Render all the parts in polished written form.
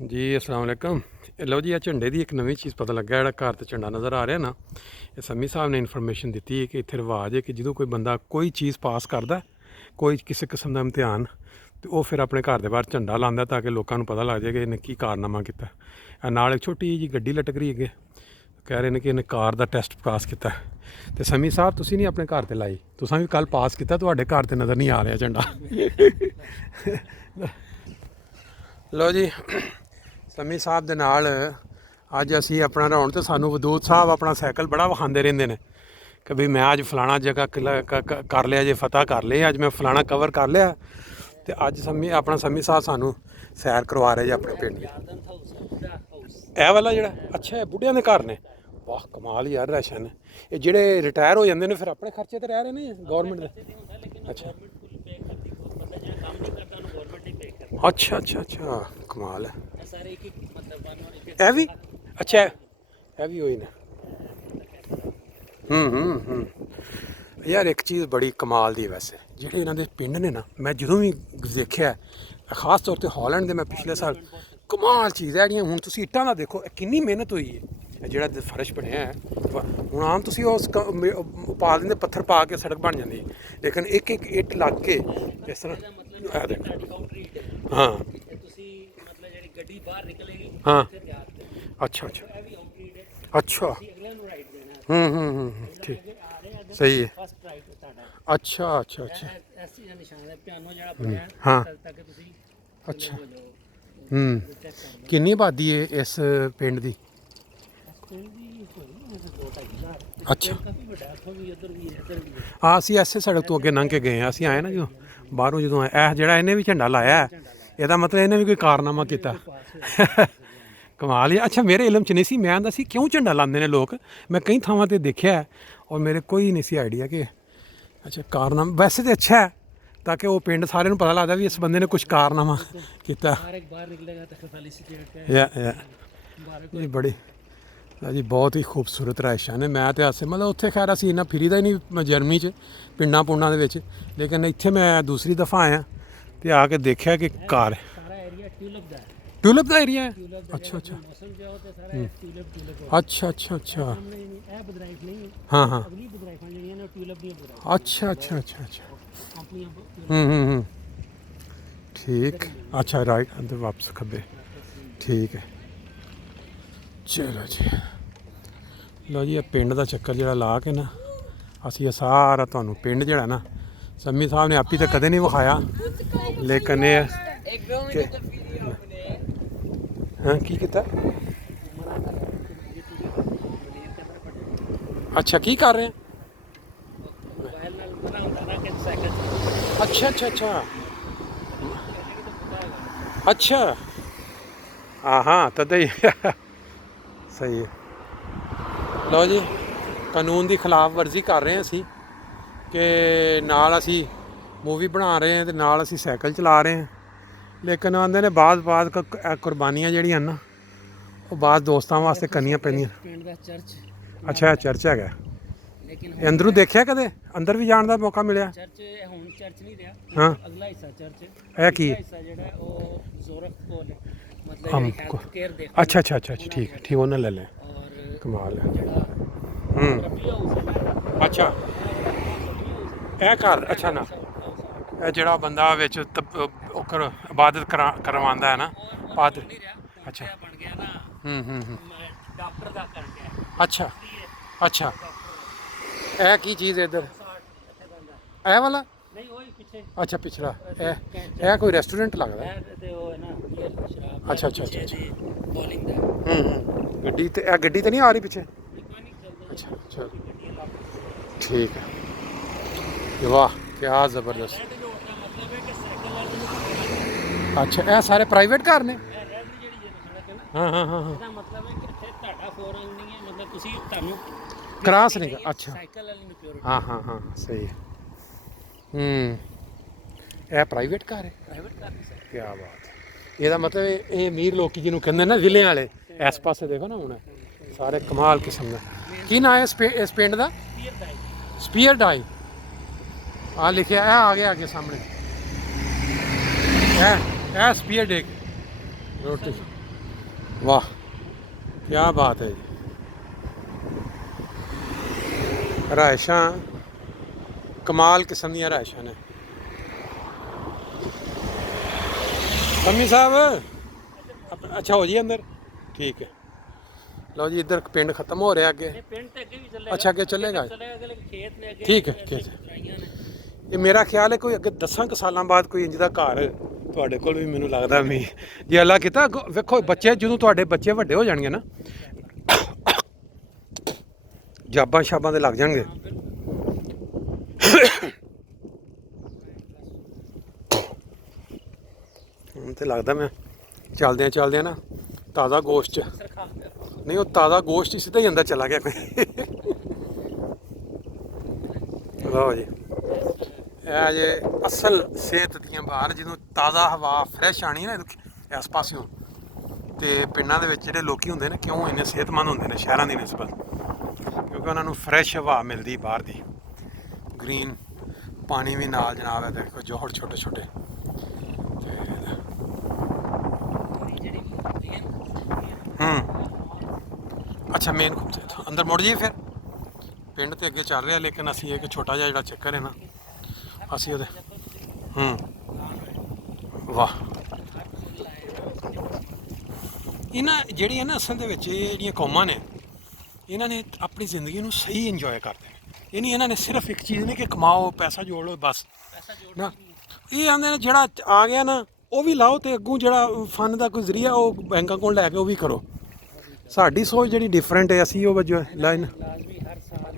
जी अस्सलाम वालेकुम। लो जी झंडे की एक नवी चीज़ पता लगा जो घर तो झंडा नज़र आ रहा ना, ये सम्मी साहब ने इन्फॉर्मेशन दी है कि इतने रिवाज है कि जो कोई बंदा कोई चीज़ पास करता कोई किसी किस्म का इम्तिहान तो वह फिर अपने घर के बाहर झंडा लाता ताकि लोगों पता लग जाए कि इन्हें की कारनामा किया। नाल एक छोटी जी गड्डी लटक रही है, कह रहे हैं कि इन्हें कार का टेस्ट पास किया। तो सम्मी साहब तुसीं नहीं अपने घर पर लाई, तुसां भी कल पास किया, तुहाडे घर तो नज़र नहीं आ रहा झंडा। लो जी सम्मी साहब दे नाल अज असी अपना रौन तो सानू वदूद साहब अपना साइकिल बड़ा विखाते रहते हैं कि भी मैं अज फलाना जगह कर लिया जे फतह कर लिया, अज मैं फलाना कवर कर लिया। तो अज सम्मी साहब सानू सैर करवा रहे जी अपने पिंड। ए वाला जो अच्छा बुढ़िया के घर ने, वाह कमाल यार राशन। ये जेडे रिटायर हो जाते हैं फिर अपने खर्चे तो रह रहे हैं गौरमेंट के। अच्छा अच्छा अच्छा अच्छा कमाल है। ਇਹ ਵੀ ਅੱਛਾ ਇਹ ਵੀ ਹੋਈ ਨਾ। ਯਾਰ ਇੱਕ ਚੀਜ਼ ਬੜੀ ਕਮਾਲ ਦੀ ਵੈਸੇ ਜਿਹੜੇ ਇਹਨਾਂ ਦੇ ਪਿੰਡ ਨੇ ਨਾ, ਮੈਂ ਜਦੋਂ ਵੀ ਦੇਖਿਆ ਖਾਸ ਤੌਰ ਤੇ ਹਾਲੈਂਡ ਦੇ, ਮੈਂ ਪਿਛਲੇ ਸਾਲ ਕਮਾਲ ਚੀਜ਼ ਹੈ ਜਿਹੜੀਆਂ ਹੁਣ ਤੁਸੀਂ ਇੱਟਾਂ ਦਾ ਦੇਖੋ ਕਿੰਨੀ ਮਿਹਨਤ ਹੋਈ ਹੈ। ਇਹ ਜਿਹੜਾ ਫਰਸ਼ ਬਣਿਆ ਹੈ ਹੁਣ ਆਮ ਤੁਸੀਂ ਉਸ ਪਾ ਦਿੰਦੇ ਪੱਥਰ ਪਾ ਕੇ ਸੜਕ ਬਣ ਜਾਂਦੀ, ਲੇਕਿਨ ਇੱਕ ਇੱਕ ਇੱਟ ਲੱਗ ਕੇ ਇਸ ਤਰ੍ਹਾਂ ਇਹ ਦੇਖੋ। ਹਾਂ हाँ अच्छा अच्छा अच्छा ठीक सही है। अच्छा अच्छा अच्छा हाँ अच्छा कितनी आबादी है इस पिंड की? अच्छा हाँ असी ऐसे सड़क तो अगे लंघ के गए, असी आए ना जो बाहरों जो आए जो इन्हें भी झंडा लाया है, ਇਹਦਾ ਮਤਲਬ ਇਹਨੇ ਵੀ ਕੋਈ ਕਾਰਨਾਮਾ ਕੀਤਾ। ਕਮਾਲ ਹੀ। ਅੱਛਾ ਮੇਰੇ ਇਲਮ 'ਚ ਨਹੀਂ ਸੀ, ਮੈਂ ਆਂਦਾ ਸੀ ਕਿਉਂ ਝੰਡਾ ਲਾਉਂਦੇ ਨੇ ਲੋਕ, ਮੈਂ ਕਈ ਥਾਵਾਂ 'ਤੇ ਦੇਖਿਆ ਔਰ ਮੇਰੇ ਕੋਈ ਨਹੀਂ ਸੀ ਆਈਡੀਆ ਕਿ ਅੱਛਾ ਕਾਰਨਾਮਾ ਵੈਸੇ ਤਾਂ ਅੱਛਾ ਹੈ ਤਾਂ ਕਿ ਉਹ ਪਿੰਡ ਸਾਰਿਆਂ ਨੂੰ ਪਤਾ ਲੱਗਦਾ ਵੀ ਇਸ ਬੰਦੇ ਨੇ ਕੁਛ ਕਾਰਨਾਮਾ ਕੀਤਾ। ਜੀ ਬੜੀ ਜੀ ਬਹੁਤ ਹੀ ਖੂਬਸੂਰਤ ਰਾਇਸ਼ਾਂ ਨੇ। ਮੈਂ ਤਾਂ ਆਸੇ ਮਤਲਬ ਉੱਥੇ ਖੈਰ ਅਸੀਂ ਇੰਨਾ ਫਿਰੀਦਾ ਹੀ ਨਹੀਂ ਜਰਮਨੀ 'ਚ ਪਿੰਡਾਂ ਪੁੰਡਾਂ ਦੇ ਵਿੱਚ, ਲੇਕਿਨ ਇੱਥੇ ਮੈਂ ਦੂਸਰੀ ਦਫਾ ਆਇਆ ਤੇ ਆ ਕੇ ਦੇਖਿਆ ਕਿ ਕਾਰ ट्यूलिप का एरिया है। अच्छा अच्छा अच्छा अच्छा अच्छा हाँ हाँ अच्छा अच्छा अच्छा अच्छा ठीक अच्छा राइट अंदर वापस खब्बे ठीक है। चलो जी लो जी पिंड का चक्कर जो ला के ना असी सारा तुहानू पिंड जो ना सम्मी साहब ने आप ही तो कदे नहीं विखाया, लेकिन हाँ की किता अच्छा की कर रहे हैं? अच्छा अच्छा अच्छा अच्छा हाँ हाँ तद ही सही है। लो जी कानून की खिलाफ वर्जी कर रहे हैं असी कि नाल असी मूवी बना रहे हैं तो नाल असी साइकिल चला रहे हैं, लेकिन आंदे ने बाद कुर्बानियाँ जड़ियां ना वो बाद दोस्तों वास्ते करनियां पैंदियां। अच्छा चर्च है अंदरों देखा कदे अंदर भी जाने का मौका मिले? हाँ है की अच्छा अच्छा अच्छा ठीक है ठीक उन्हें ले लें कमाल है। अच्छा ए घर अच्छा ना ਜਿਹੜਾ ਬੰਦਾ ਵਿੱਚ ਇਬਾਦਤ ਕਰਵਾਉਂਦਾ ਹੈ ਨਾ ਪਾਦਰੀ। ਅੱਛਾ ਅੱਛਾ ਅੱਛਾ ਇਹ ਕੀ ਚੀਜ਼ ਹੈ ਇੱਧਰ ਇਹ ਵਾਲਾ? ਅੱਛਾ ਪਿਛਲਾ ਇਹ ਕੋਈ ਰੈਸਟੋਰੈਂਟ ਲੱਗਦਾ। ਅੱਛਾ ਅੱਛਾ ਅੱਛਾ ਗੱਡੀ ਤੇ ਇਹ ਗੱਡੀ ਤੇ ਨਹੀਂ ਆ ਰਹੀ ਪਿੱਛੇ? ਅੱਛਾ ਚਲੋ ਠੀਕ ਹੈ ਵਾਹ क्या जबरदस्त। अच्छा ये सारे प्राइवेट घर ने? हाँ हाँ हाँ हाँ क्रॉस नहीं कर अच्छा हाँ हाँ हाँ सही है। ये प्राइवेट घर है? क्या बात है। ਇਹਦਾ ਮਤਲਬ ਇਹ ਅਮੀਰ ਲੋਕੀ ਜਿਹਨੂੰ ਕਹਿੰਦੇ ਨਾ ਜ਼ਿਲ੍ਹੇ ਵਾਲੇ ਇਸ ਪਾਸੇ ਦੇਖੋ ਨਾ ਹੁਣ ਸਾਰੇ ਕਮਾਲ ਕਿਸਮ ਦਾ। ਕੀ ਨਾਂ ਹੈ ਇਸ ਪਿੰਡ ਦਾ? ਸਪੀਅਰ ਡਾਈ हाँ लिखे है आगे आगे सामने है स्पीयर डेक रोटी वाह क्या बात है जी। रहायशां कमाल किस्म दी रहायशां ने। शम्मी साहब अच्छा हो जी अंदर ठीक है। लो जी इधर पिंड खत्म हो रहा अगे। अच्छा अगे चलेगा ठीक है ठीक है। ये मेरा ख्याल है कोई अगे 10 सालों बाद कोई इंज दा घर ਤੁਹਾਡੇ ਕੋਲ ਵੀ ਮੈਨੂੰ ਲੱਗਦਾ ਵੀ ਜੇ ਅੱਲਾ ਕੀਤਾ ਵੇਖੋ ਬੱਚੇ ਜਦੋਂ ਤੁਹਾਡੇ ਬੱਚੇ ਵੱਡੇ ਹੋ ਜਾਣਗੇ ਨਾ ਜਾਬਾਂ ਸ਼ਾਬਾਂ ਦੇ ਲੱਗ ਜਾਣਗੇ। ਹੁਣ ਤੇ ਲੱਗਦਾ ਮੈਂ ਚੱਲਦਿਆਂ ਨਾ ਤਾਜ਼ਾ ਗੋਸ਼ਤ ਨਹੀਂ ਉਹ ਤਾਜ਼ਾ ਗੋਸ਼ਤ ਹੀ ਸਿੱਧਾ ਹੀ ਅੰਦਰ ਚਲਾ ਗਿਆ ਕੋਈ। ਲਓ ਜੀ ਇਹ ਜੇ ਅਸਲ ਸਿਹਤ ਦੀਆਂ ਬਾਹਰ ਜਦੋਂ ਤਾਜ਼ਾ ਹਵਾ ਫਰੈਸ਼ ਆਣੀ ਨਾ ਇਸ ਪਾਸਿਓਂ ਤੇ ਪਿੰਡਾਂ ਦੇ ਵਿੱਚ ਜਿਹੜੇ ਲੋਕੀ ਹੁੰਦੇ ਨੇ ਕਿਉਂ ਇੰਨੇ ਸਿਹਤਮੰਦ ਹੁੰਦੇ ਨੇ ਸ਼ਹਿਰਾਂ ਦੀ ਨਿਸਬਤ ਕਿਉਂਕਿ ਉਹਨਾਂ ਨੂੰ ਫਰੈਸ਼ ਹਵਾ ਮਿਲਦੀ ਬਾਹਰ ਦੀ ਗ੍ਰੀਨ ਪਾਣੀ ਵੀ ਨਾਲ ਜਨਾਬ ਹੈ ਦੇਖੋ ਜੋਹੜ ਛੋਟੇ ਛੋਟੇ अच्छा मेन खूबसूरत अंदर मुड़ जाइए फिर पिंड तो अगे चल रहा लेकिन असी एक छोटा जिहा जिहड़ा चक्कर है ना असी ओहदे वाह इन्हां जिहड़ियां ना असल दे विच जिहड़ियां कौमां ने इन्हां ने अपनी जिंदगी नूं सही इंजॉय करते हैं। ये नहीं इन्हां ने सिर्फ एक चीज़ नहीं कि कमाओ पैसा जोड़ लो बस ना ये आंदे ने जिहड़ा आ गया ना वो भी लाओ तो अगों जिहड़ा फन का कोई जरिया वो बैंकां कोल लैके वो भी करो। साडी सोच जी डिफरेंट है असी वो वजो लाइन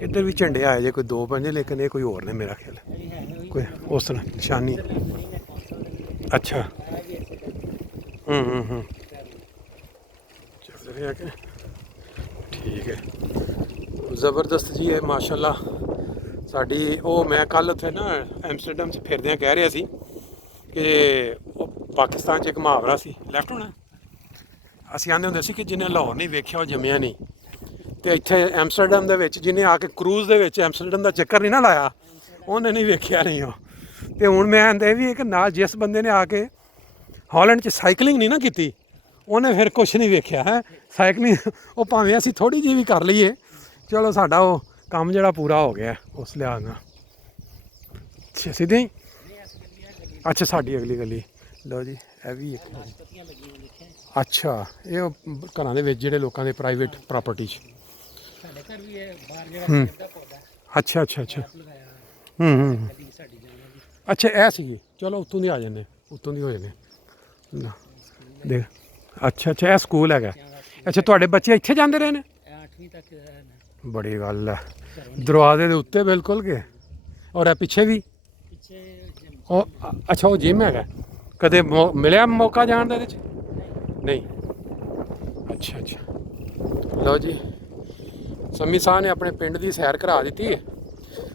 इधर भी झंडे आए जे कोई 2 पंजे लेकिन ये कोई होर ने मेरा ख्याल कोई उस तरह निशानी अच्छा चल रहा कि ठीक है ज़बरदस्त जी है माशाल्लाह साडी वो मैं कल उत्थे ना एम्स्टरडम च फिरदे कह रहा सी कि पाकिस्तान च एक मुहावरा सी लैफ्ट होना ਅਸੀਂ ਆਂਦੇ ਹੁੰਦੇ ਸੀ ਕਿ ਜਿਹਨੇ ਲਾਹੌਰ ਨਹੀਂ ਵੇਖਿਆ ਉਹ ਜੰਮਿਆ ਨਹੀਂ ਤੇ ਇੱਥੇ ਐਮਸਟਰਡਮ ਦੇ ਵਿੱਚ ਜਿਹਨੇ ਆ ਕੇ ਕਰੂਜ਼ ਦੇ ਵਿੱਚ ਐਮਸਟਰਡਮ ਦਾ ਚੱਕਰ ਨਹੀਂ ਨਾ ਲਾਇਆ ਉਹਨੇ ਨਹੀਂ ਵੇਖਿਆ ਨਹੀਂ ਉਹ ਤੇ ਹੁਣ ਮੈਂ ਆਂਦੇ ਵੀ ਕਿ ਨਾਲ ਜਿਸ ਬੰਦੇ ਨੇ ਆ ਕੇ ਹਾਲੈਂਡ 'ਚ ਸਾਈਕਲਿੰਗ ਨਹੀਂ ਨਾ ਕੀਤੀ ਉਹਨੇ ਫਿਰ ਕੁਝ ਨਹੀਂ ਵੇਖਿਆ ਹੈ ਸਾਈਕਲਿੰਗ ਉਹ ਭਾਵੇਂ ਅਸੀਂ ਥੋੜੀ ਜਿਹੀ ਵੀ ਕਰ ਲਈਏ ਚਲੋ ਸਾਡਾ ਉਹ ਕੰਮ ਜਿਹੜਾ ਪੂਰਾ ਹੋ ਗਿਆ ਉਸ ਲਿਹਾਜ਼ ਨਾਲ ਅੱਛਾ ਸਿੱਧੇ ਹੀ ਅੱਛਾ ਸਾਡੀ ਅਗਲੀ ਗਲੀ ਲਓ ਜੀ ਇਹ ਵੀ ਇੱਕ अच्छा ये घर जोड़े लोगों के प्राइवेट प्रॉपर्टी अच्छा अच्छा अच्छा अच्छा ऐ सी चलो उत्तों दी आ जाने उत्तों दी हो जाने देख अच्छा अच्छा यह स्कूल है अच्छा थोड़े बच्चे इत्थे जाते रहे ने बड़ी गल है दरवाजे के उत्ते बिल्कुल के और पिछे भी अच्छा वो जिम है कदे मिले मौका जान का नहीं अच्छा अच्छा लो जी शम्मी साह ने अपने पिंड की सैर करा दी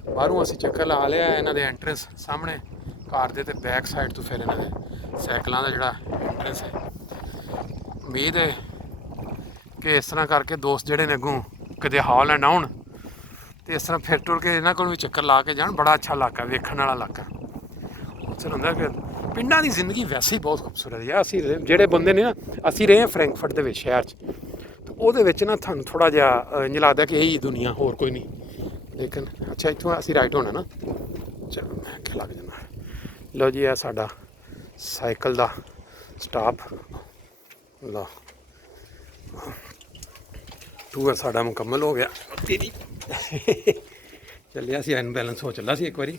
बाहरों असी चक्कर ला लिया इन्हों के एंट्रेंस सामने कार के बैक साइड तो फिर इन्हों साइकिलों का जोड़ा एंट्रेंस है उम्मीद है कि इस तरह करके दोस्त जोड़े ने अगों कदे हॉलैंड आउन तो इस तरह फिर टुर के इन्हों को भी चक्कर ला के जान बड़ा अच्छा इलाका वेखण वाला इलाका उस होंगे कि पिंडां दी जिंदगी वैसे ही बहुत खूबसूरत है असी जेडे बंदे ने ना असी रहे हैं फ्रैंकफर्ट दे विच शहर च तो वो ना थानू थोड़ा जिहा इंज लगदा कि यही दुनिया होर कोई नहीं लेकिन अच्छा इत्थों असी राइट होना ना चलो मैं क्या लग जाना लो जी है साडा साइकिल दा स्टॉप लो टूर साडा मुकम्मल हो गया तेरी चलिया सी अनबैलेंस हो चला सी एक बारी